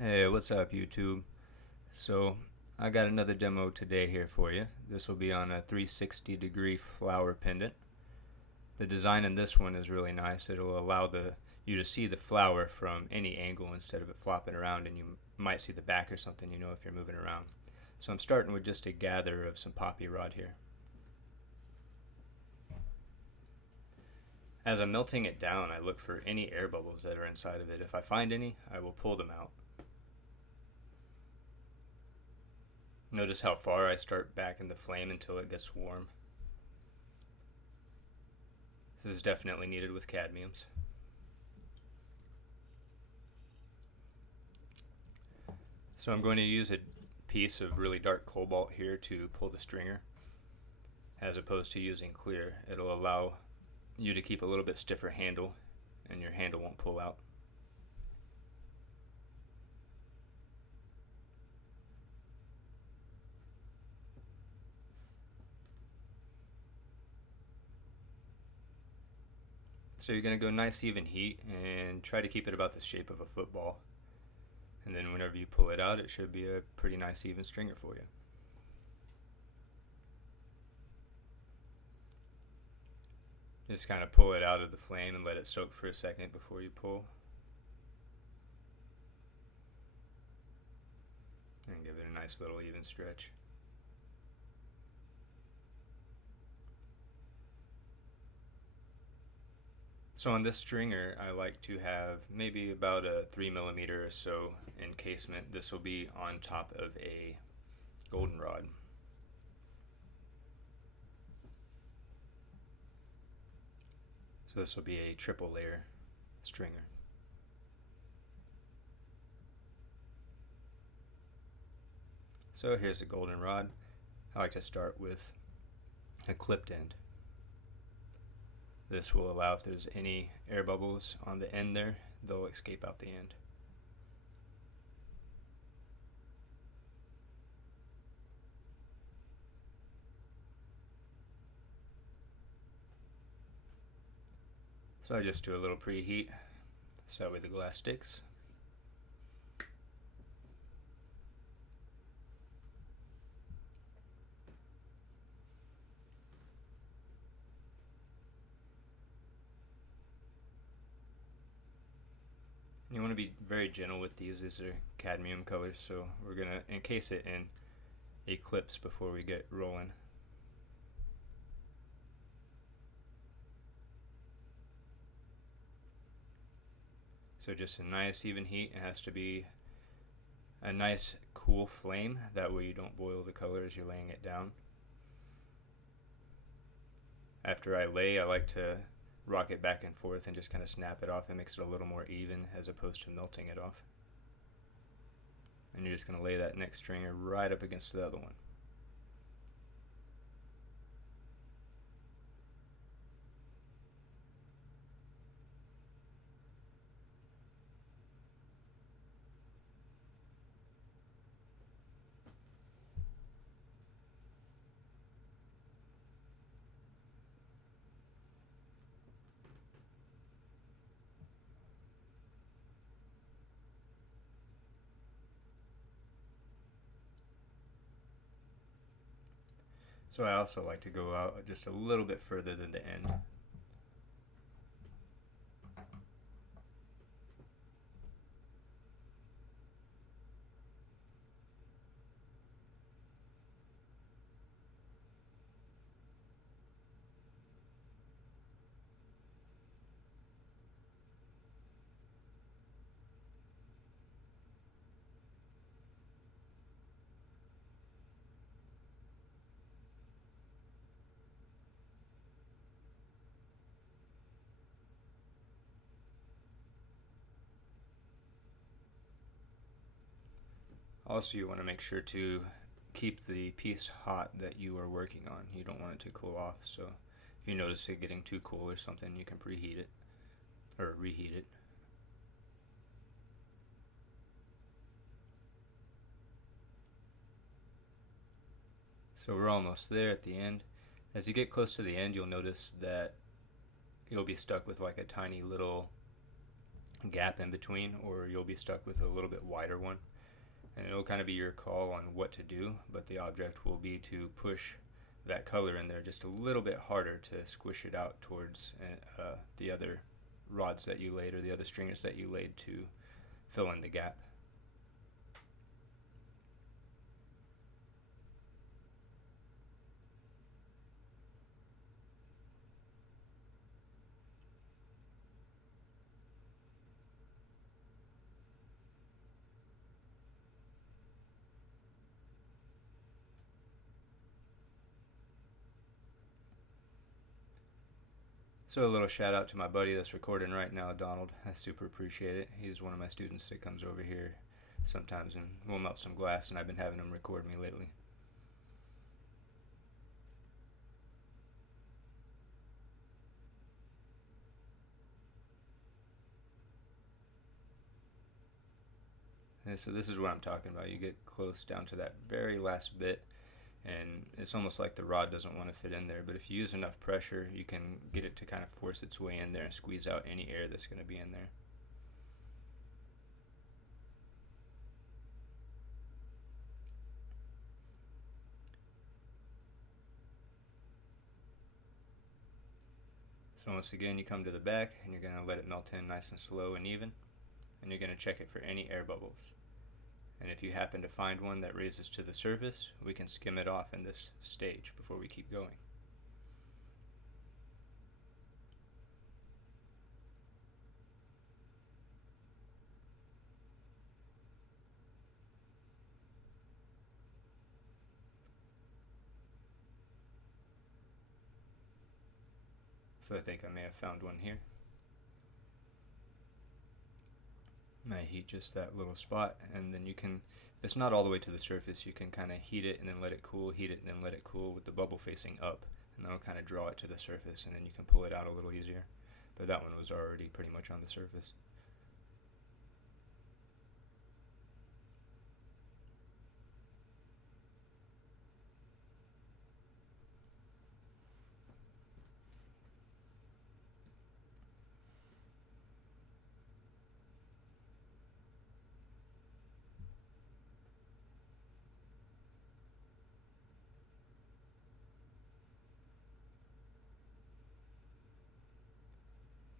Hey, what's up, YouTube? So, I got another demo today here for you. This will be on a 360-degree flower pendant. The design in this one is really nice. It'll allow you to see the flower from any angle instead of it flopping around, and you might see the back or something, if you're moving around. So I'm starting with just a gather of some poppy rod here. As I'm melting it down, I look for any air bubbles that are inside of it. If I find any, I will pull them out. Notice how far I start back in the flame until it gets warm. This is definitely needed with cadmiums. So I'm going to use a piece of really dark cobalt here to pull the stringer, as opposed to using clear. It'll allow you to keep a little bit stiffer handle, and your handle won't pull out. So you're going to go nice even heat and try to keep it about the shape of a football. And then whenever you pull it out, it should be a pretty nice even stringer for you. Just kind of pull it out of the flame and let it soak for a second before you pull. And give it a nice little even stretch. So on this stringer, I like to have maybe about a 3mm or so encasement. This will be on top of a goldenrod. So this will be a triple layer stringer. So here's the goldenrod. I like to start with a clipped end. This will allow, if there's any air bubbles on the end there, they'll escape out the end. So I just do a little preheat so that way the glass sticks. You want to be very gentle with these. These are cadmium colors, so we're going to encase it in eclipse before we get rolling. So just a nice even heat. It has to be a nice cool flame, that way you don't boil the color as you're laying it down. After I lay, I like to rock it back and forth and just kind of snap it off. It makes it a little more even as opposed to melting it off. And you're just going to lay that next stringer right up against the other one. So I also like to go out just a little bit further than the end. Also, you want to make sure to keep the piece hot that you are working on. You don't want it to cool off, so if you notice it getting too cool or something, you can preheat it or reheat it. So we're almost there at the end. As you get close to the end, you'll notice that you'll be stuck with like a tiny little gap in between, or you'll be stuck with a little bit wider one. And it'll kind of be your call on what to do, but the object will be to push that color in there just a little bit harder to squish it out towards the other rods that you laid, or the other stringers that you laid, to fill in the gap. So a little shout out to my buddy that's recording right now, Donald. I super appreciate it. He's one of my students that comes over here sometimes and we'll melt some glass, and I've been having him record me lately. And so this is what I'm talking about. You get close down to that very last bit, and it's almost like the rod doesn't want to fit in there, but if you use enough pressure, you can get it to kind of force its way in there and squeeze out any air that's going to be in there. So once again, you come to the back and you're going to let it melt in nice and slow and even, and you're going to check it for any air bubbles. And if you happen to find one that raises to the surface, we can skim it off in this stage before we keep going. So I think I may have found one here. I heat just that little spot, and then you can, if it's not all the way to the surface, you can kind of heat it and then let it cool, heat it and then let it cool with the bubble facing up, and that'll kind of draw it to the surface, and then you can pull it out a little easier. But that one was already pretty much on the surface.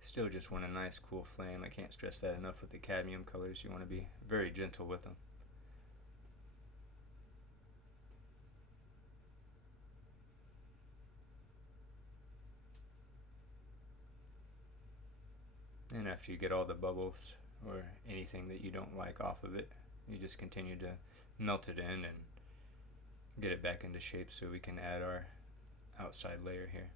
Still just want a nice cool flame. I can't stress that enough with the cadmium colors. You want to be very gentle with them. And after you get all the bubbles or anything that you don't like off of it, you just continue to melt it in and get it back into shape so we can add our outside layer here.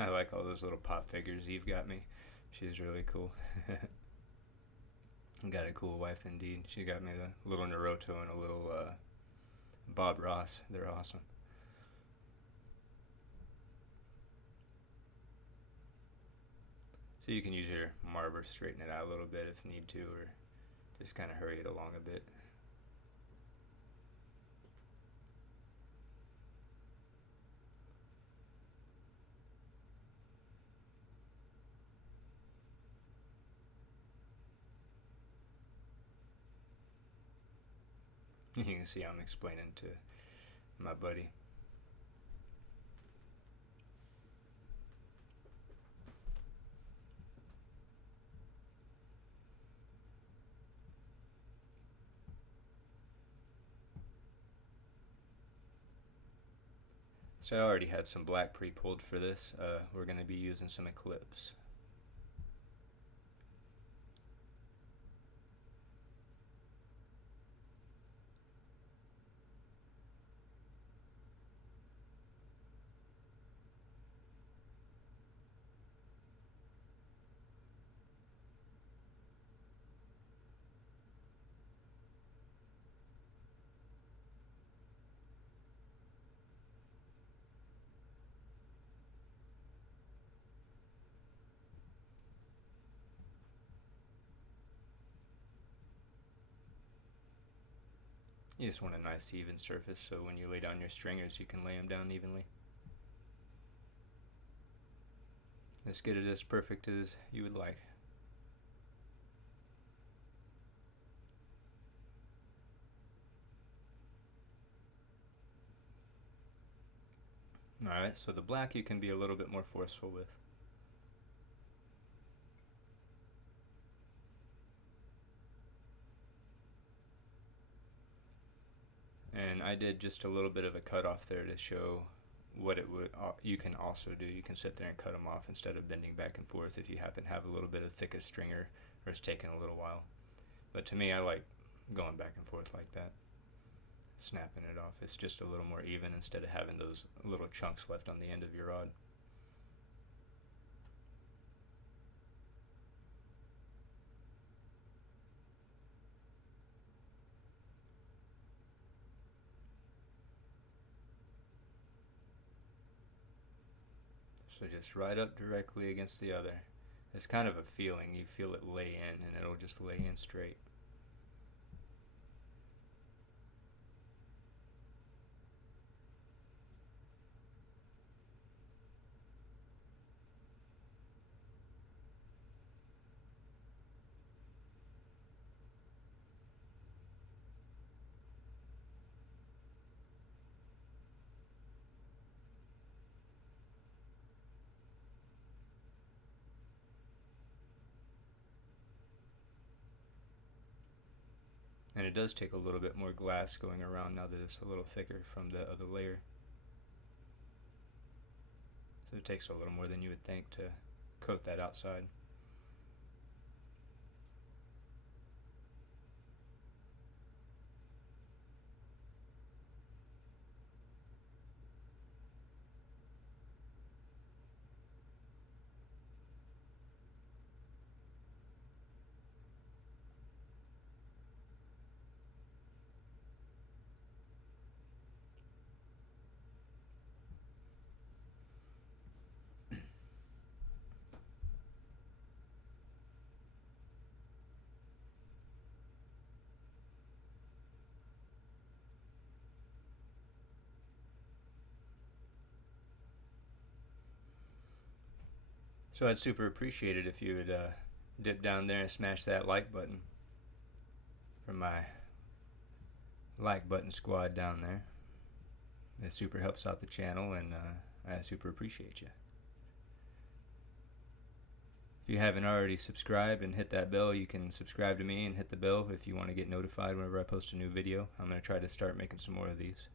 I like all those little pop figures Eve got me. She's really cool. Got a cool wife indeed. She got me the little Naruto and a little Bob Ross. They're awesome. So you can use your marber to straighten it out a little bit if need to, or just kind of hurry it along a bit. You can see I'm explaining to my buddy. So I already had some black pre-pulled for this. We're going to be using some eclipse. You just want a nice even surface so when you lay down your stringers you can lay them down evenly. Let's get it as perfect as you would like. Alright, so the black you can be a little bit more forceful with. And I did just a little bit of a cut off there to show what it would you can also do. You can sit there and cut them off instead of bending back and forth if you happen to have a little bit of thicker stringer or it's taking a little while. But to me, I like going back and forth like that, snapping it off. It's just a little more even instead of having those little chunks left on the end of your rod. So just right up directly against the other. It's kind of a feeling. You feel it lay in and it'll just lay in straight. And it does take a little bit more glass going around now that it's a little thicker from the other layer. So it takes a little more than you would think to coat that outside. So I'd super appreciate it if you would dip down there and smash that like button for my like button squad down there. It super helps out the channel, and I super appreciate you. If you haven't already subscribed and hit that bell, you can subscribe to me and hit the bell if you want to get notified whenever I post a new video. I'm going to try to start making some more of these.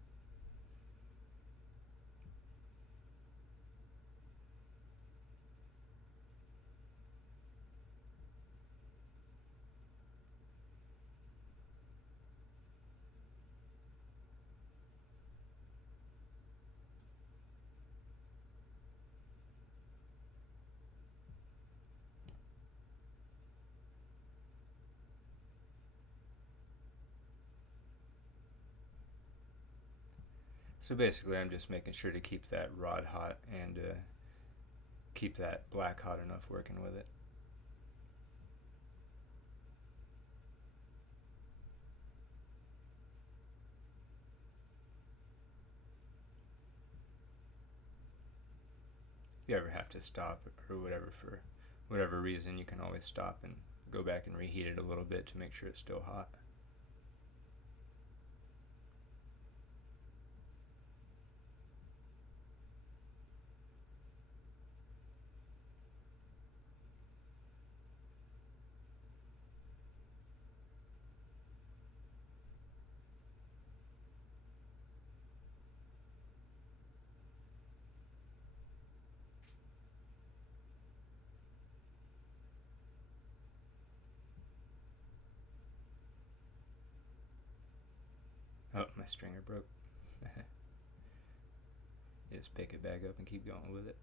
So basically I'm just making sure to keep that rod hot and keep that black hot enough working with it. If you ever have to stop or whatever for whatever reason, you can always stop and go back and reheat it a little bit to make sure it's still hot. Oh, my stringer broke. Just pick it back up and keep going with it.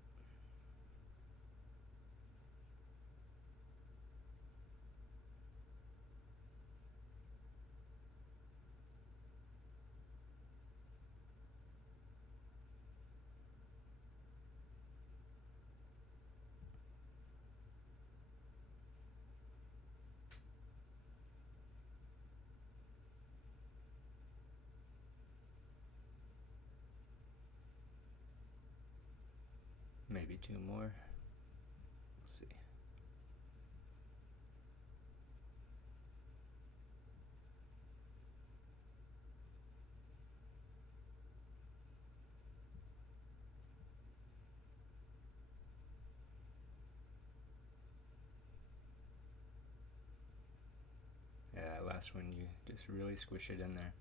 maybe 2 more. Let's see. Yeah, last one you just really squish it in there.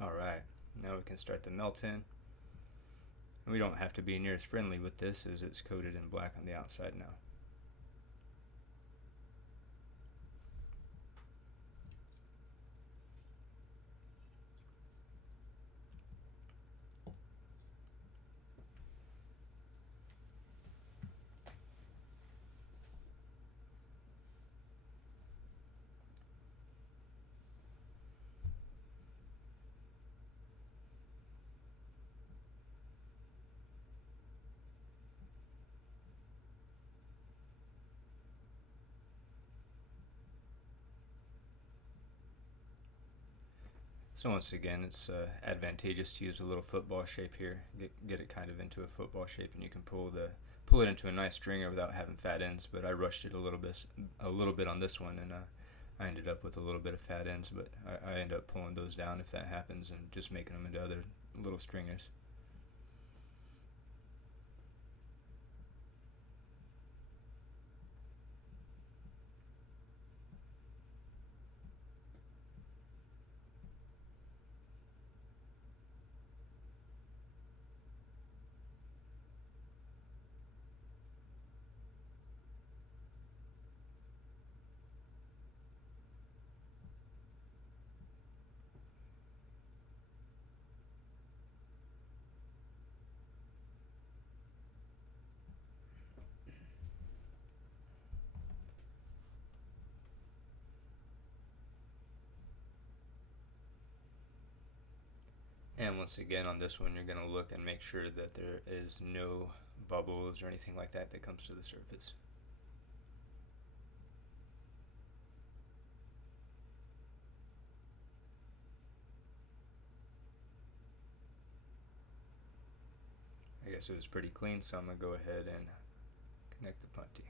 Alright, now we can start the melt in. We don't have to be near as friendly with this as it's coated in black on the outside now. So once again, it's advantageous to use a little football shape here. Get it kind of into a football shape, and you can pull it into a nice stringer without having fat ends. But I rushed it a little bit on this one, and I ended up with a little bit of fat ends. But I end up pulling those down if that happens, and just making them into other little stringers. And once again on this one, you're going to look and make sure that there is no bubbles or anything like that that comes to the surface. I guess it was pretty clean, so I'm going to go ahead and connect the puntee.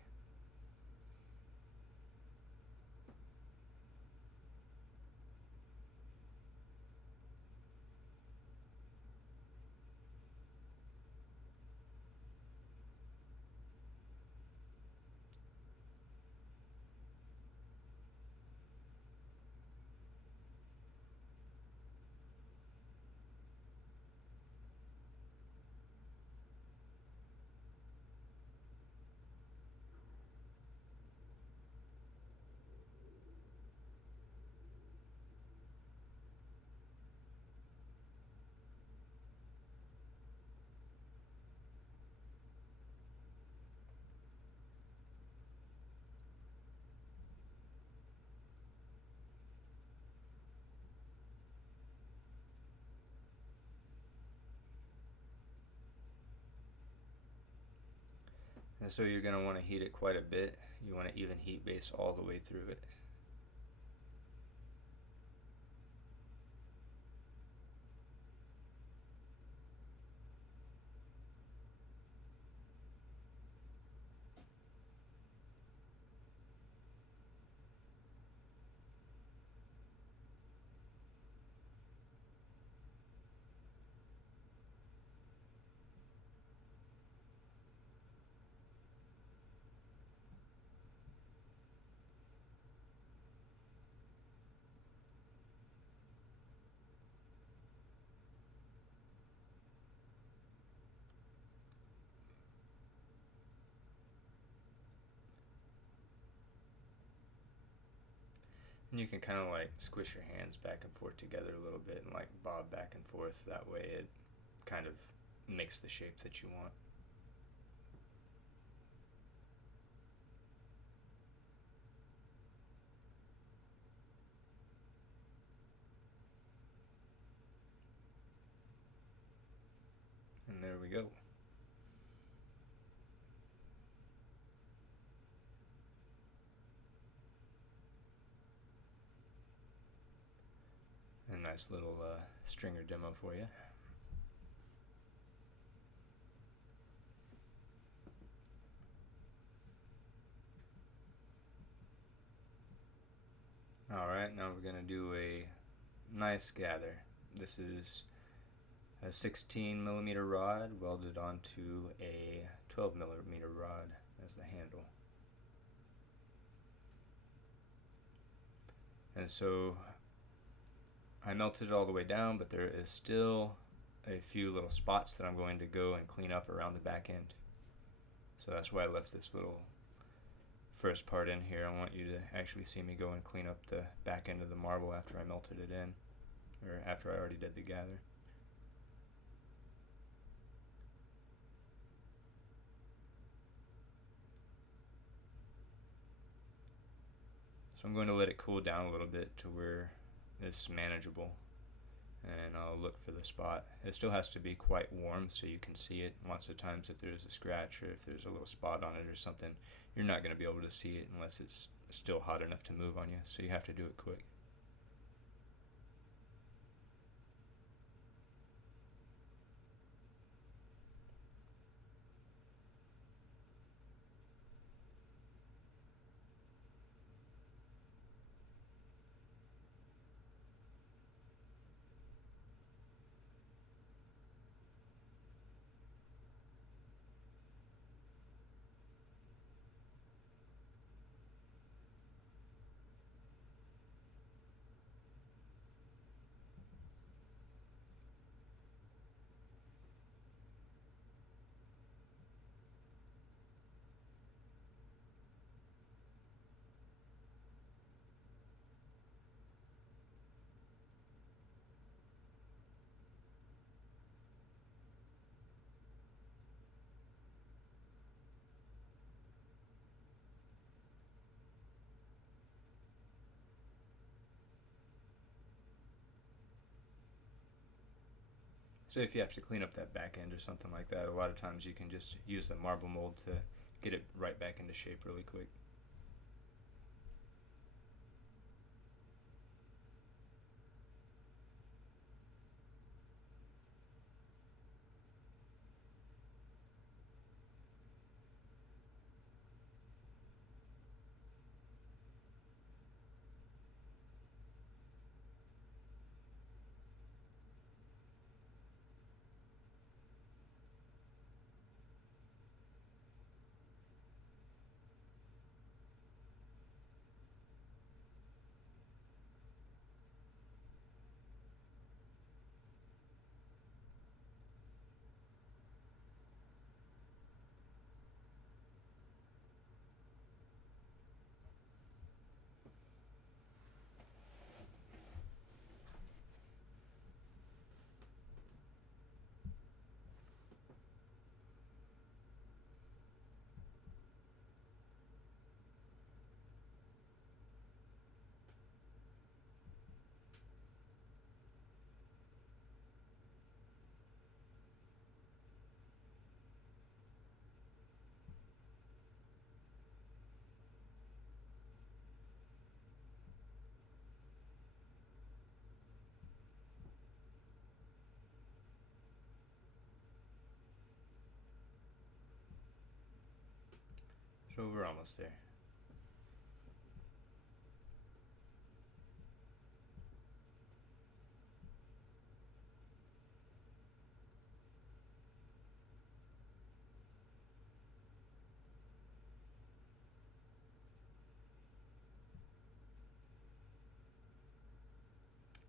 And so you're going to want to heat it quite a bit. You want to even heat base all the way through it. And you can kind of like squish your hands back and forth together a little bit and like bob back and forth. That way it kind of makes the shape that you want. And there we go. nice little stringer demo for you. Alright, now we're going to do a nice gather. This is a 16 millimeter rod welded onto a 12 millimeter rod as the handle. And so I melted it all the way down, but there is still a few little spots that I'm going to go and clean up around the back end. So that's why I left this little first part in here. I want you to actually see me go and clean up the back end of the marble after I melted it in, or after I already did the gather. So I'm going to let it cool down a little bit to where it's manageable, and I'll look for the spot. It still has to be quite warm so you can see it. Lots of times if there's a scratch or if there's a little spot on it or something, you're not going to be able to see it unless it's still hot enough to move on you, so you have to do it quick. So if you have to clean up that back end or something like that, a lot of times you can just use the marble mold to get it right back into shape really quick. So we're almost there.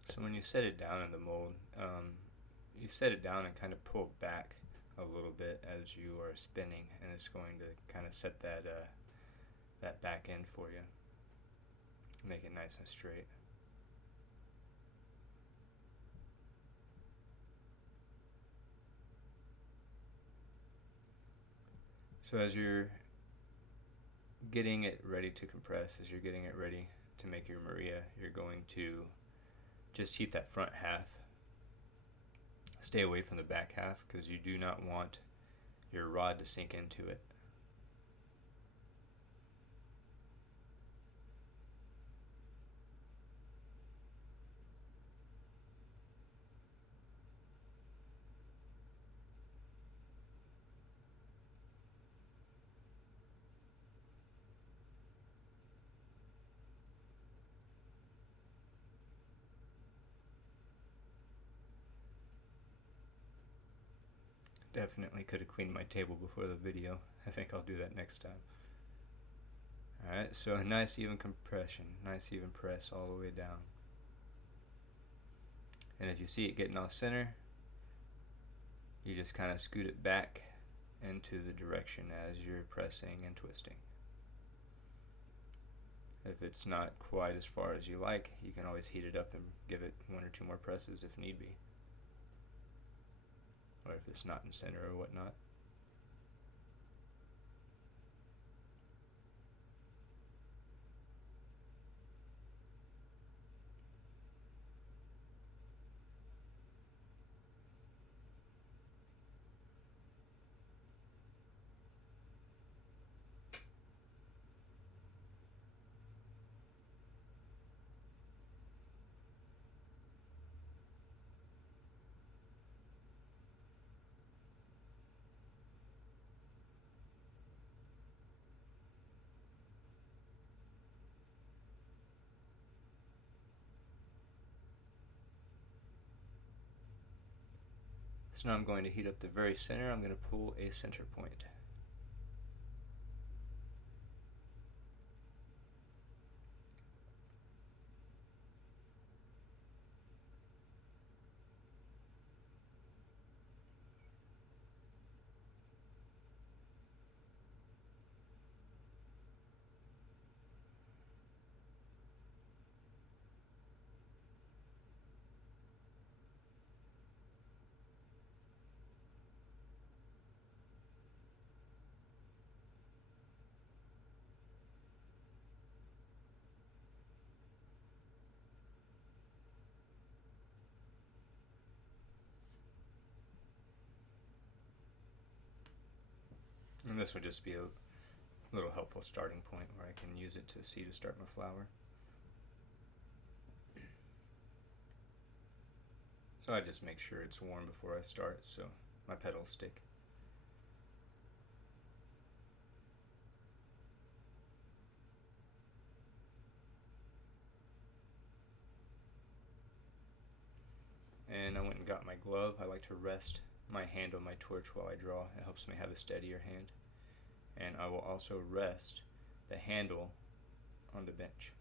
So when you set it down in the mold, you set it down and kind of pull back a little bit as you are spinning, and it's going to kind of set that that back end for you, make it nice and straight. So as you're getting it ready to compress, as you're getting it ready to make your Maria, you're going to just heat that front half. Stay away from the back half because you do not want your rod to sink into it. definitely could have cleaned my table before the video. I think I'll do that next time. Alright, so a nice even compression, nice even press all the way down. And as you see it getting off center, you just kind of scoot it back into the direction as you're pressing and twisting. If it's not quite as far as you like, you can always heat it up and give it 1 or 2 more presses if need be. Or if it's not in center or whatnot. So now I'm going to heat up the very center. I'm going to pull a center point. And this would just be a little helpful starting point where I can use it to see to start my flower. So I just make sure it's warm before I start so my petals stick. And I went and got my glove. I like to rest my hand on my torch while I draw. It helps me have a steadier hand. And I will also rest the handle on the bench.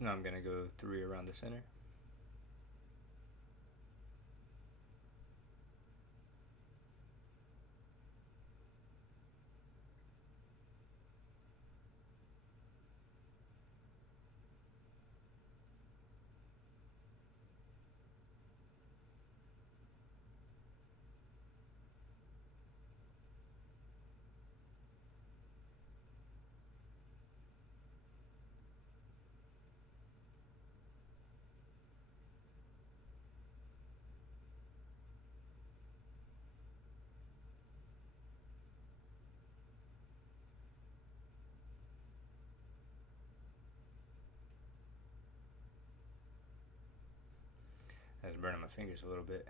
So now I'm going to go 3 around the center. I was burning my fingers a little bit.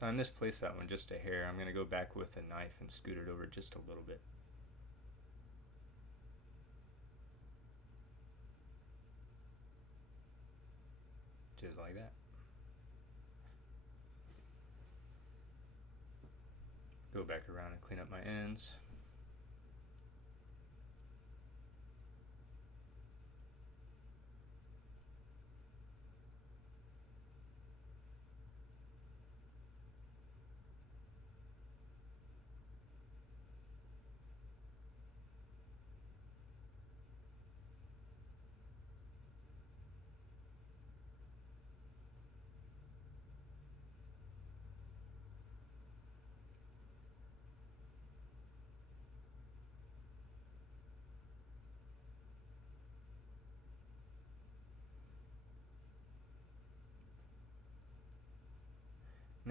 So I misplaced that one just a hair. I'm going to go back with a knife and scoot it over just a little bit. Just like that. Go back around and clean up my ends.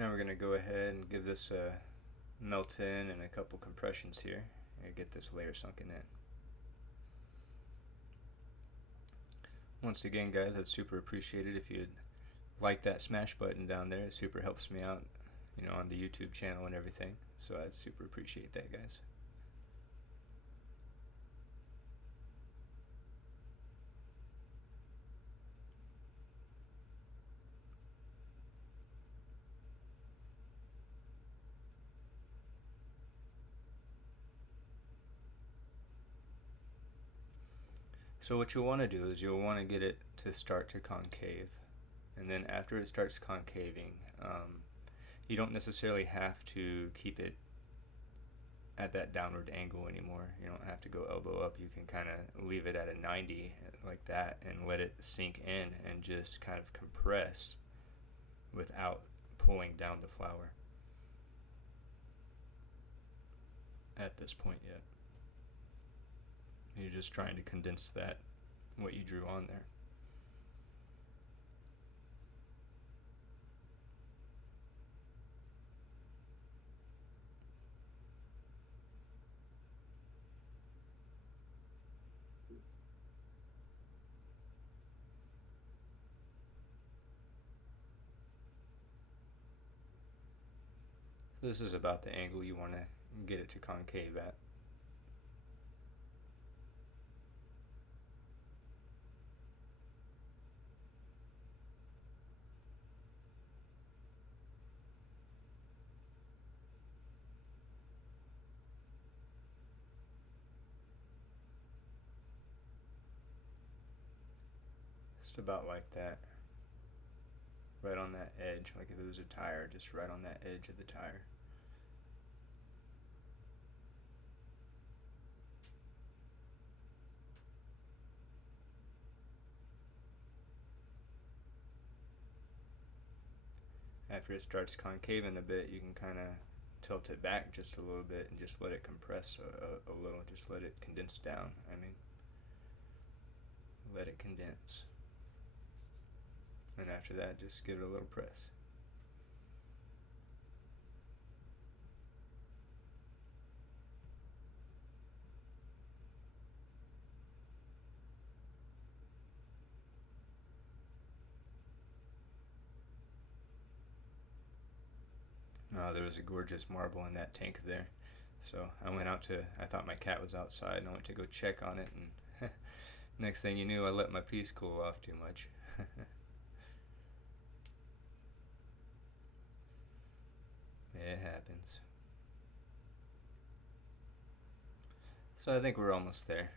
Now we're going to go ahead and give this a melt in and a couple compressions here and get this layer sunken in. Once again, guys, I'd super appreciate it if you'd like that smash button down there. It super helps me out, you know, on the YouTube channel and everything. So I'd super appreciate that, guys. So what you'll want to do is you'll want to get it to start to concave, and then after it starts concaving, you don't necessarily have to keep it at that downward angle anymore. You don't have to go elbow up. You can kind of leave it at a 90 like that and let it sink in and just kind of compress without pulling down the flower at this point yet. You're just trying to condense that, what you drew on there. So this is about the angle you want to get it to concave at. Just about like that. Right on that edge, like if it was a tire, just right on that edge of the tire. After it starts concaving a bit, you can kind of tilt it back just a little bit and just let it compress a little, just let it condense down. I mean, let it condense. And after that, just give it a little press. There was a gorgeous marble in that tank there. So I went out to, I thought my cat was outside, and I went to go check on it, and next thing you knew, I let my piece cool off too much. It happens. So I think we're almost there.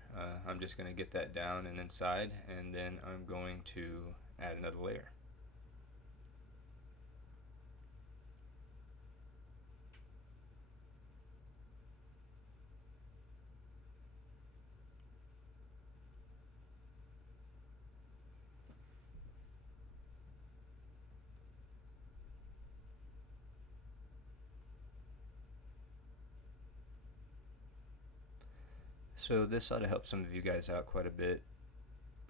I'm just going to get that down and inside, and then I'm going to add another layer. So this ought to help some of you guys out quite a bit.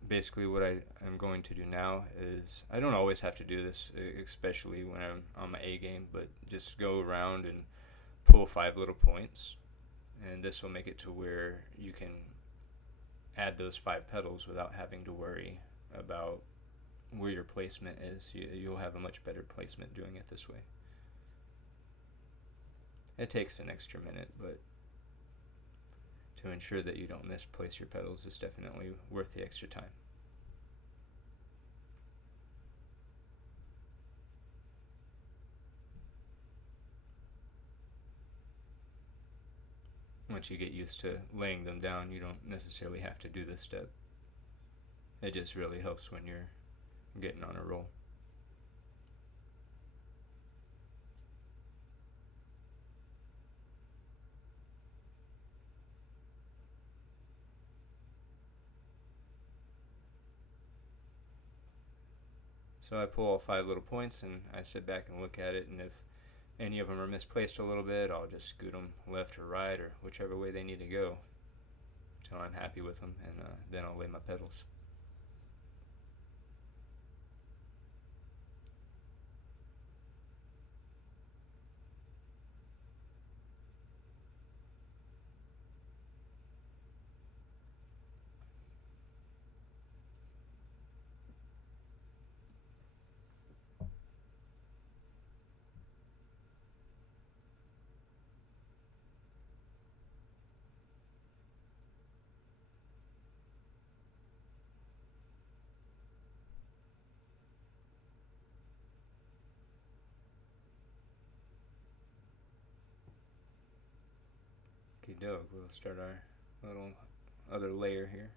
Basically what I'm going to do now is, I don't always have to do this, especially when I'm on my A game, but just go around and pull 5 little points, and this will make it to where you can add those 5 petals without having to worry about where your placement is. You'll have a much better placement doing it this way. It takes an extra minute, but to ensure that you don't misplace your petals is definitely worth the extra time. Once you get used to laying them down, you don't necessarily have to do this step. It just really helps when you're getting on a roll. So I pull all 5 little points and I sit back and look at it, and if any of them are misplaced a little bit, I'll just scoot them left or right or whichever way they need to go until I'm happy with them, and then I'll lay my petals. Okie doke, we'll start our little other layer here.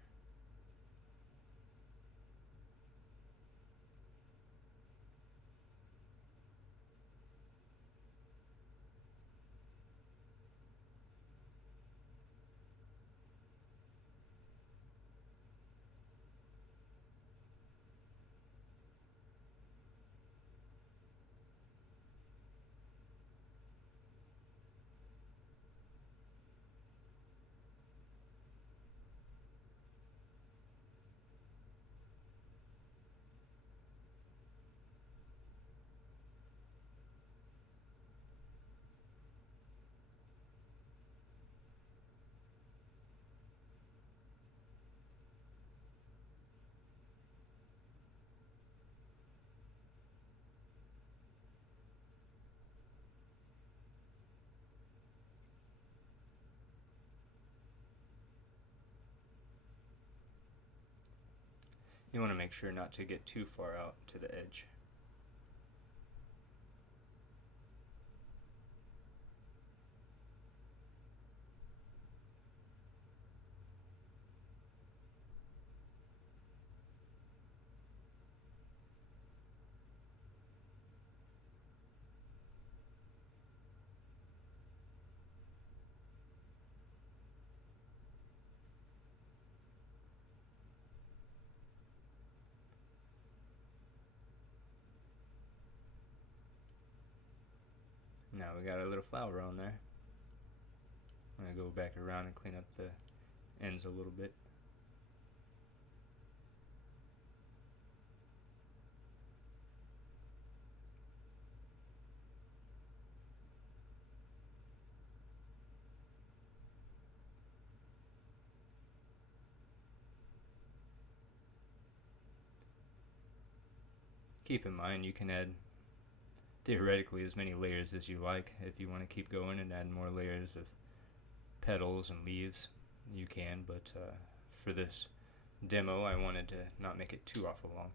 You want to make sure not to get too far out to the edge. Now we got a little flower on there. I'm going to go back around and clean up the ends a little bit. Keep in mind you can add theoretically as many layers as you like. If you want to keep going and add more layers of petals and leaves, you can, but for this demo I wanted to not make it too awful long.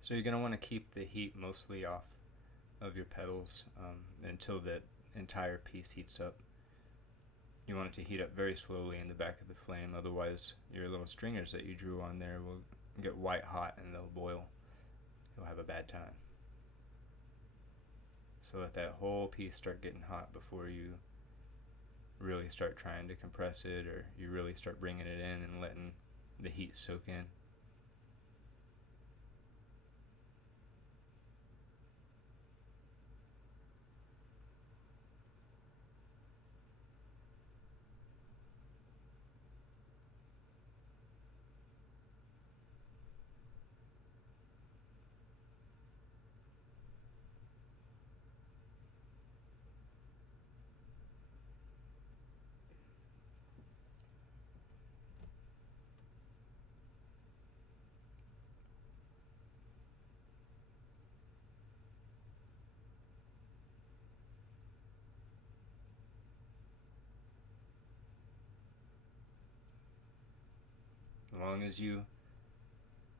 So you're going to want to keep the heat mostly off of your petals until that entire piece heats up. You want it to heat up very slowly in the back of the flame, otherwise your little stringers that you drew on there will get white hot and they'll boil. You'll have a bad time. So let that whole piece start getting hot before you really start trying to compress it, or you really start bringing it in and letting the heat soak in. As long as you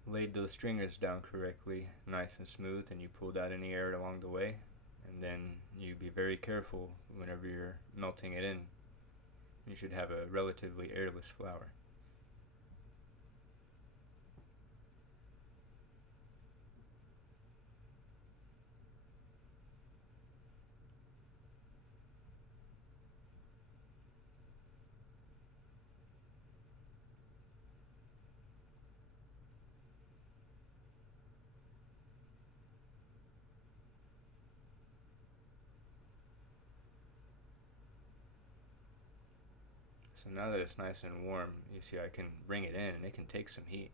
laid those stringers down correctly, nice and smooth, and you pulled out any air along the way, and then you be very careful whenever you're melting it in. You should have a relatively airless flower. So now that it's nice and warm, you see I can bring it in and it can take some heat.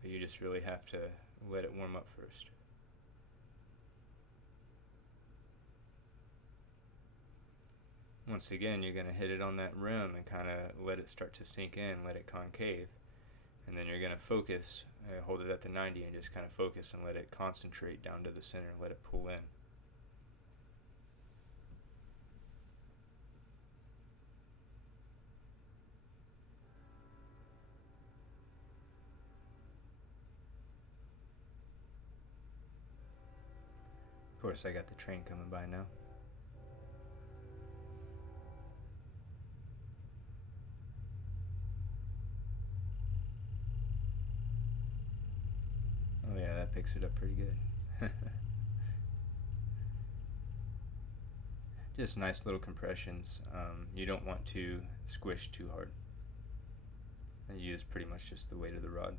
But you just really have to let it warm up first. Once again, you're going to hit it on that rim and kind of let it start to sink in, let it concave. And then you're going to focus, hold it at the 90 and just kind of focus and let it concentrate down to the center, let it pull in. Of course, I got the train coming by now. Oh yeah, that picks it up pretty good. Just nice little compressions. You don't want to squish too hard. And use pretty much just the weight of the rod.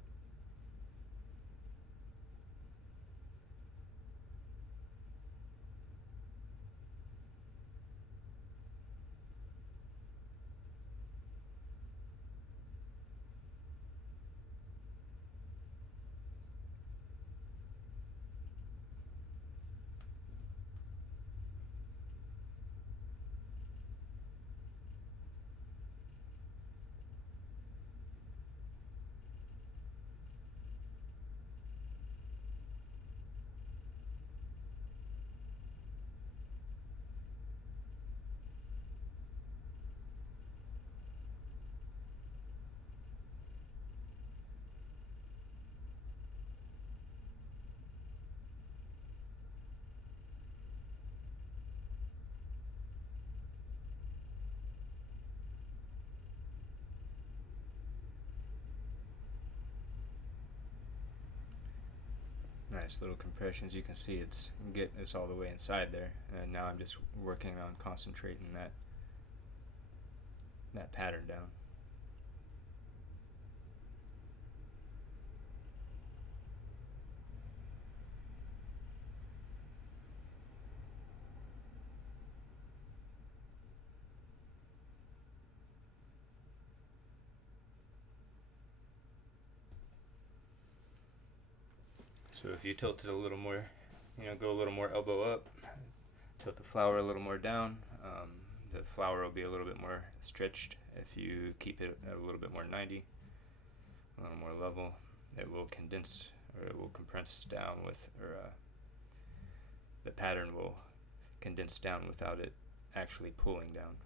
Nice little compressions. You can see it's getting this all the way inside there, and now I'm just working on concentrating that pattern down. So if you tilt it a little more, go a little more elbow up, tilt the flower a little more down, the flower will be a little bit more stretched. If you keep it at a little bit more 90, a little more level, it will condense, or it will compress down with, or the pattern will condense down without it actually pulling down.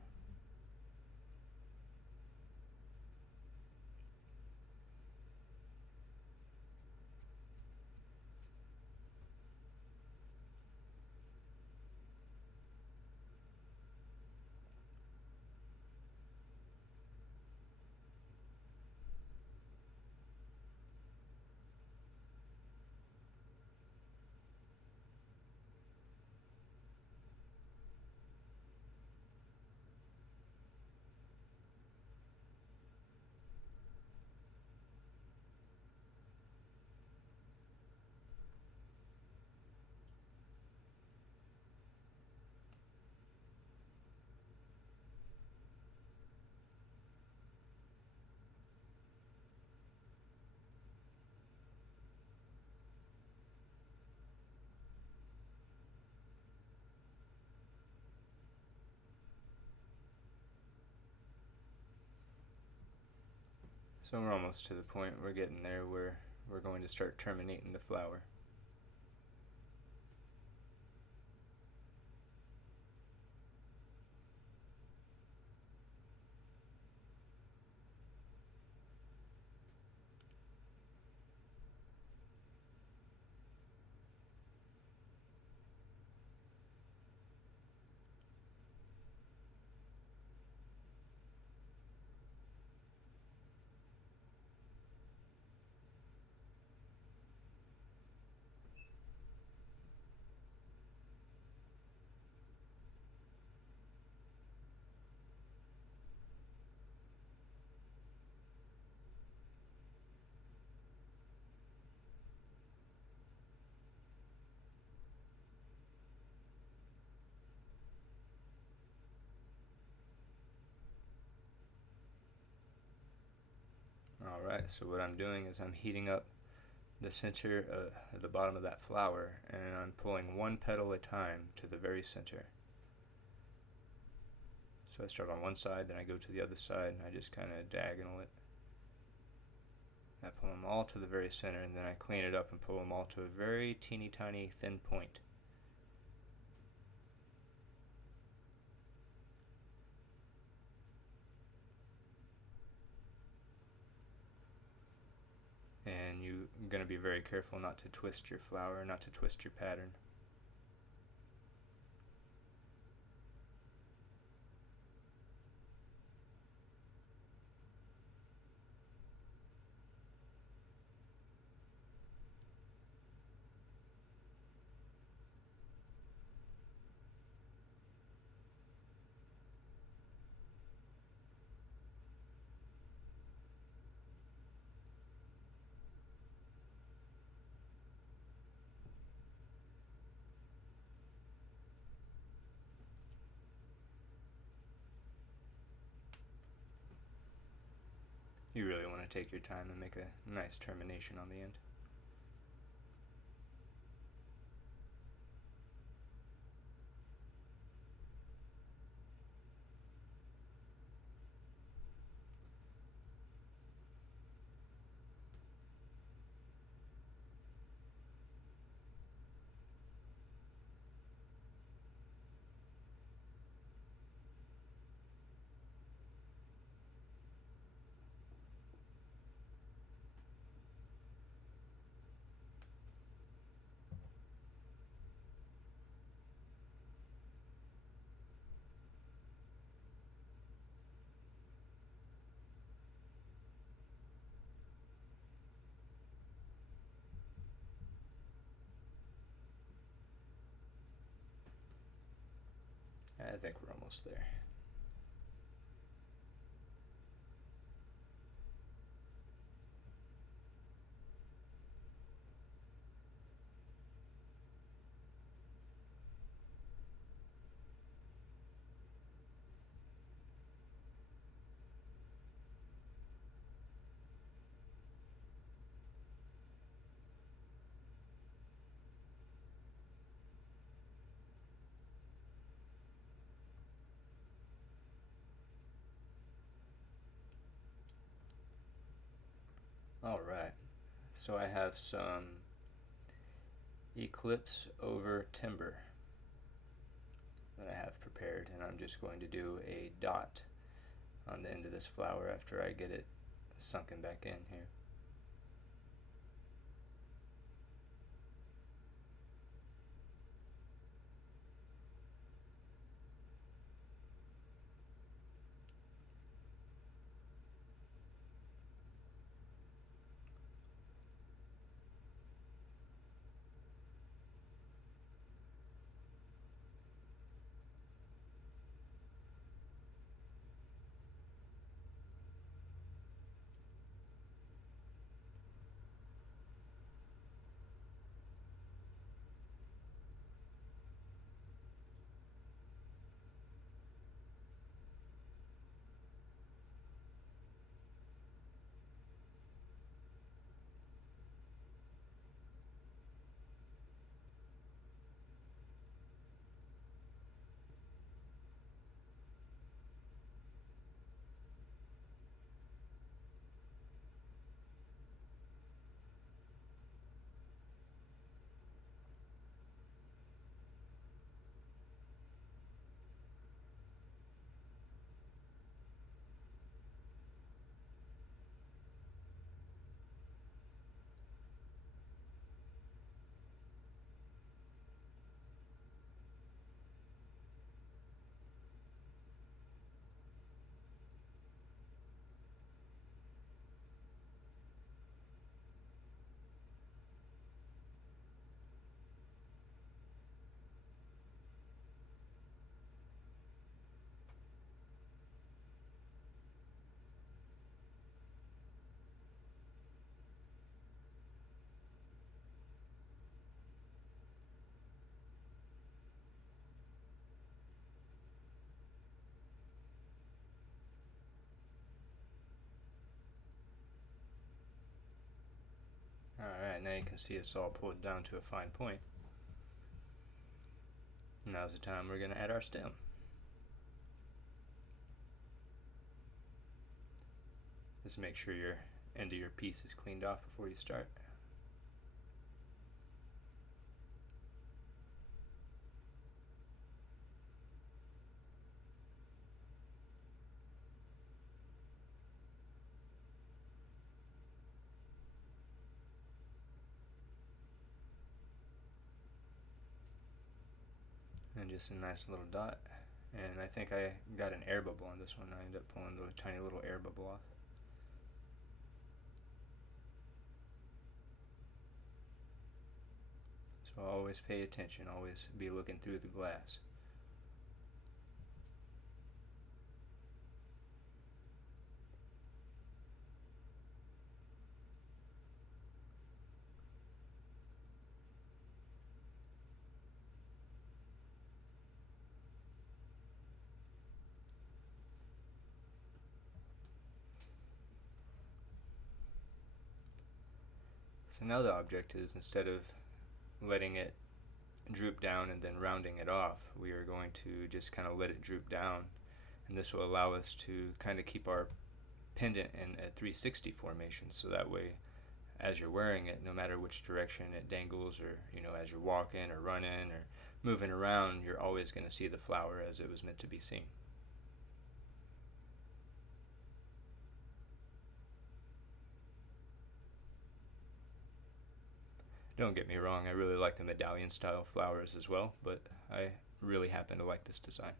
So we're almost to the point, we're getting there where we're going to start terminating the flower. Alright, so what I'm doing is I'm heating up the center at the bottom of that flower, and I'm pulling one petal at a time to the very center. So I start on one side, then I go to the other side, and I just kind of diagonal it. I pull them all to the very center, and then I clean it up and pull them all to a very teeny tiny thin point. And you're going to be very careful not to twist your flower, not to twist your pattern. You really want to take your time and make a nice termination on the end. I think we're almost there. Alright, so I have some eclipse over timber that I have prepared, and I'm just going to do a dot on the end of this flower after I get it sunken back in here. now you can see it's all pulled down to a fine point. Now's the time we're going to add our stem. Just make sure your end of your piece is cleaned off before you start. And just a nice little dot. And I think I got an air bubble on this one. I ended up pulling the tiny little air bubble off. So always pay attention, always be looking through the glass. So now the object is, instead of letting it droop down and then rounding it off, we are going to just kind of let it droop down, and this will allow us to kind of keep our pendant in a 360 formation, so that way as you're wearing it, no matter which direction it dangles, or as you're walking or running or moving around, you're always going to see the flower as it was meant to be seen. Don't get me wrong, I really like the medallion style flowers as well, but I really happen to like this design.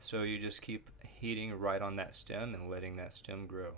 So you just keep heating right on that stem and letting that stem grow.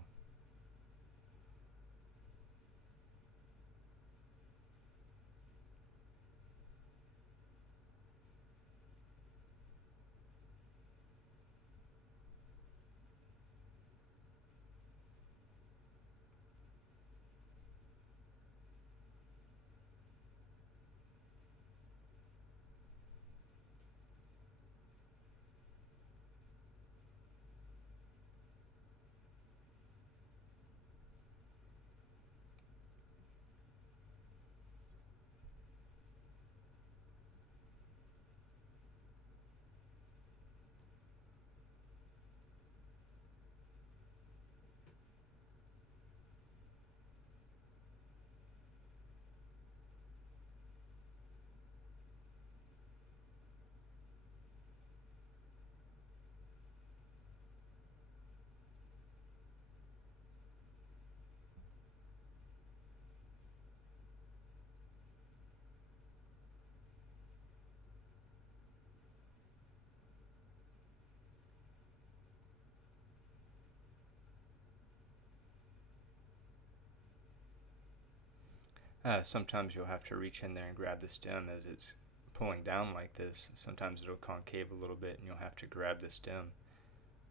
Sometimes you'll have to reach in there and grab the stem as it's pulling down like this. Sometimes it'll concave a little bit and you'll have to grab the stem.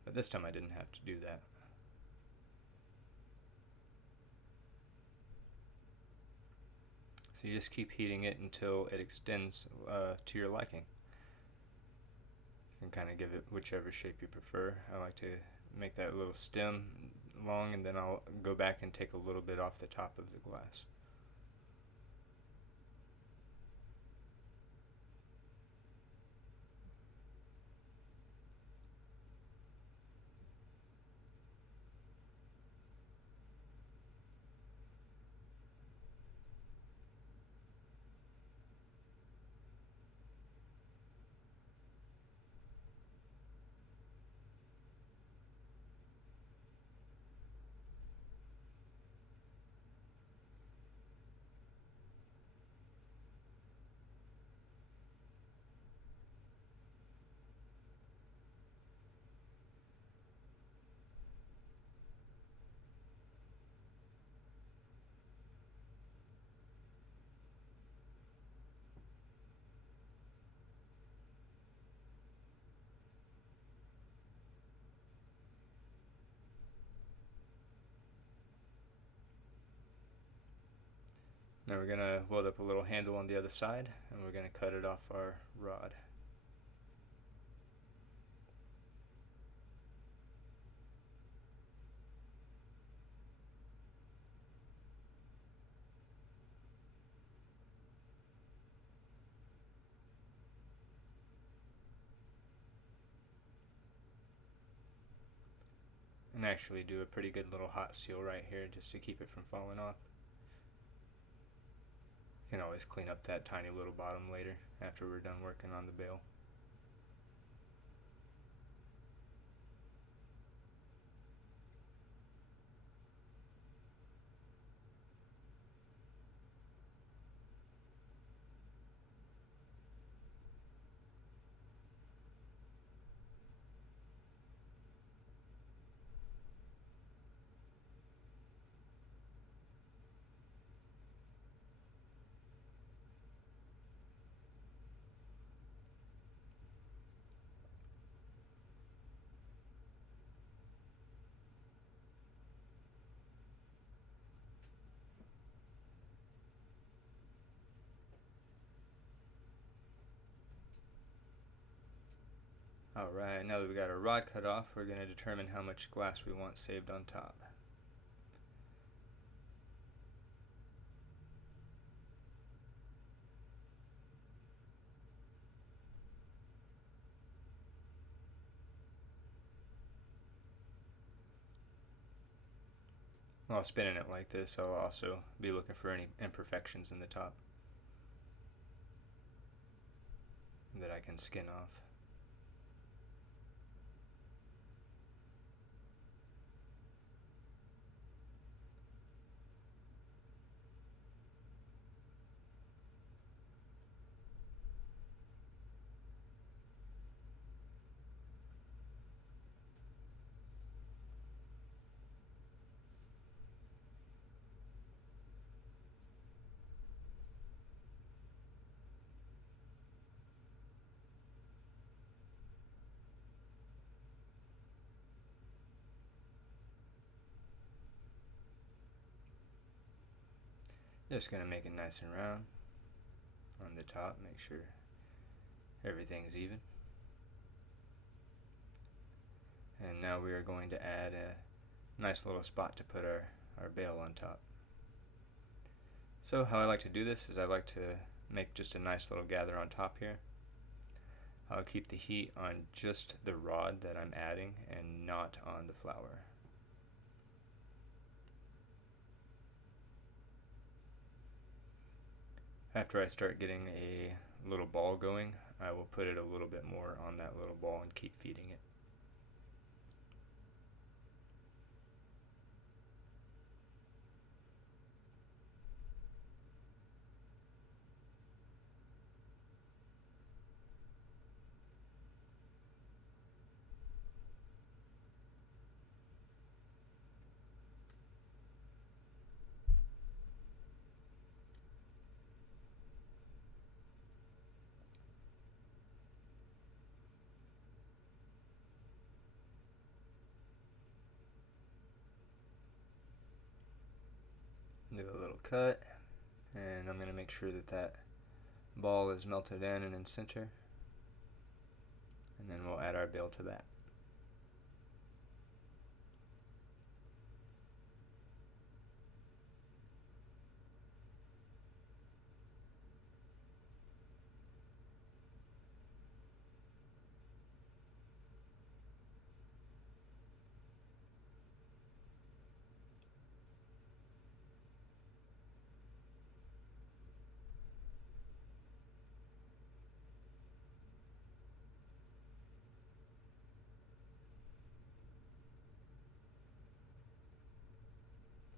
But this time I didn't have to do that. So you just keep heating it until it extends to your liking. You can kind of give it whichever shape you prefer. I like to make that little stem long, and then I'll go back and take a little bit off the top of the glass. Now we're going to weld up a little handle on the other side, and we're going to cut it off our rod. And actually do a pretty good little hot seal right here just to keep it from falling off. You can always clean up that tiny little bottom later after we're done working on the bail. Alright, now that we got our rod cut off, we're going to determine how much glass we want saved on top. While spinning it like this, I'll also be looking for any imperfections in the top that I can skin off. Just going to make it nice and round on the top, make sure everything's even. And now we are going to add a nice little spot to put our bail on top. So how I like to do this is I like to make just a nice little gather on top here. I'll keep the heat on just the rod that I'm adding and not on the flower. After I start getting a little ball going, I will put it a little bit more on that little ball and keep feeding it. Do a little cut, and I'm going to make sure that that ball is melted in and in center, and then we'll add our bail to that.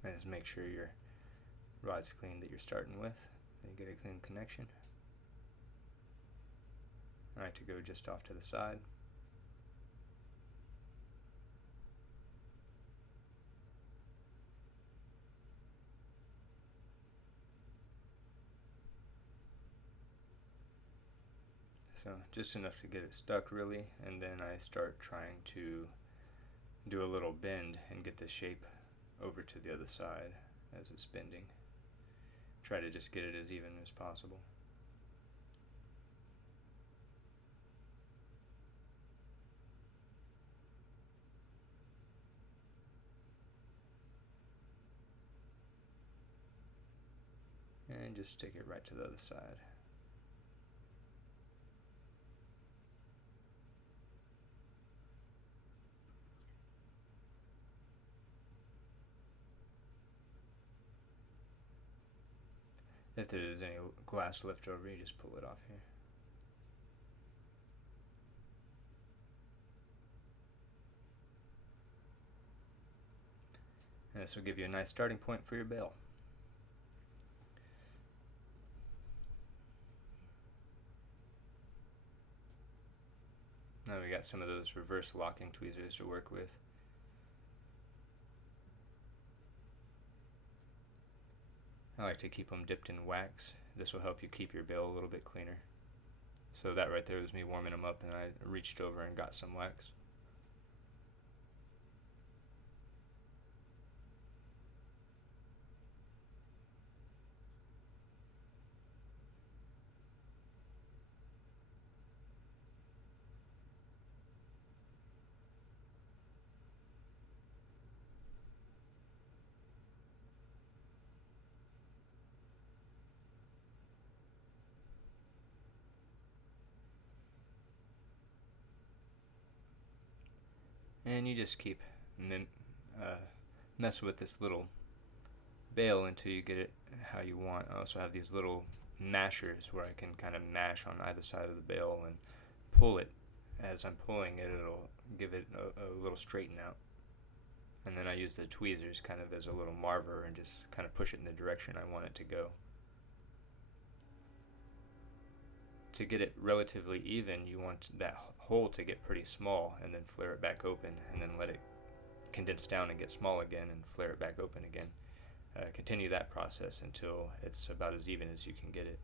And just make sure your rod's clean that you're starting with, so you get a clean connection. I like to go just off to the side. So just enough to get it stuck really, and then I start trying to do a little bend and get the shape over to the other side as it's bending. try to just get it as even as possible. And just stick it right to the other side. If there is any glass left over, you just pull it off here. And this will give you a nice starting point for your bail. Now we got some of those reverse locking tweezers to work with. I like to keep them dipped in wax. This will help you keep your bail a little bit cleaner. So that right there was me warming them up, and I reached over and got some wax. And you just keep messing with this little bail until you get it how you want. I also have these little mashers where I can kind of mash on either side of the bail and pull it. As I'm pulling it, it'll give it a little straighten out. And then I use the tweezers kind of as a little marver and just kind of push it in the direction I want it to go. To get it relatively even, you want that hole to get pretty small and then flare it back open, and then let it condense down and get small again and flare it back open again. Continue that process until it's about as even as you can get it.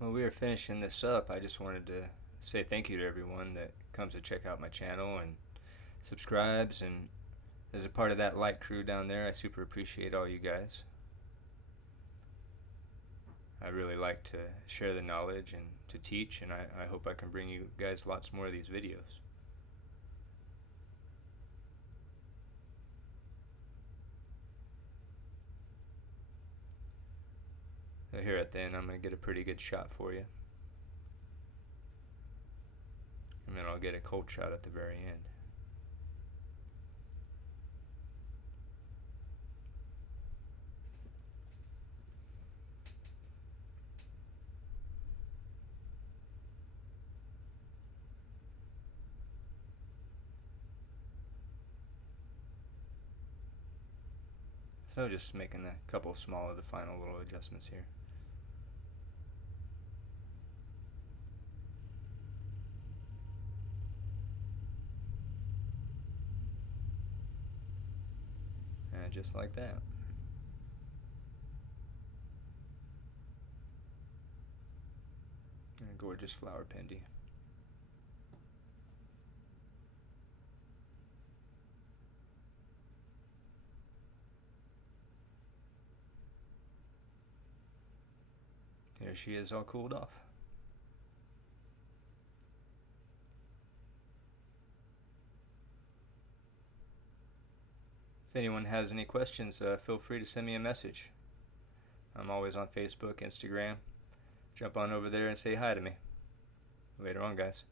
Well, we are finishing this up. I just wanted to say thank you to everyone that comes to check out my channel and subscribes, and as a part of that light crew down there, I super appreciate all you guys. I really like to share the knowledge and to teach, and I hope I can bring you guys lots more of these videos. So here at the end, I'm going to get a pretty good shot for you. And then I'll get a cold shot at the very end. So just making a couple small of the final little adjustments here. And just like that. And a gorgeous flower pendant. There she is, all cooled off. If anyone has any questions, feel free to send me a message. I'm always on Facebook, Instagram. Jump on over there and say hi to me. Later on, guys.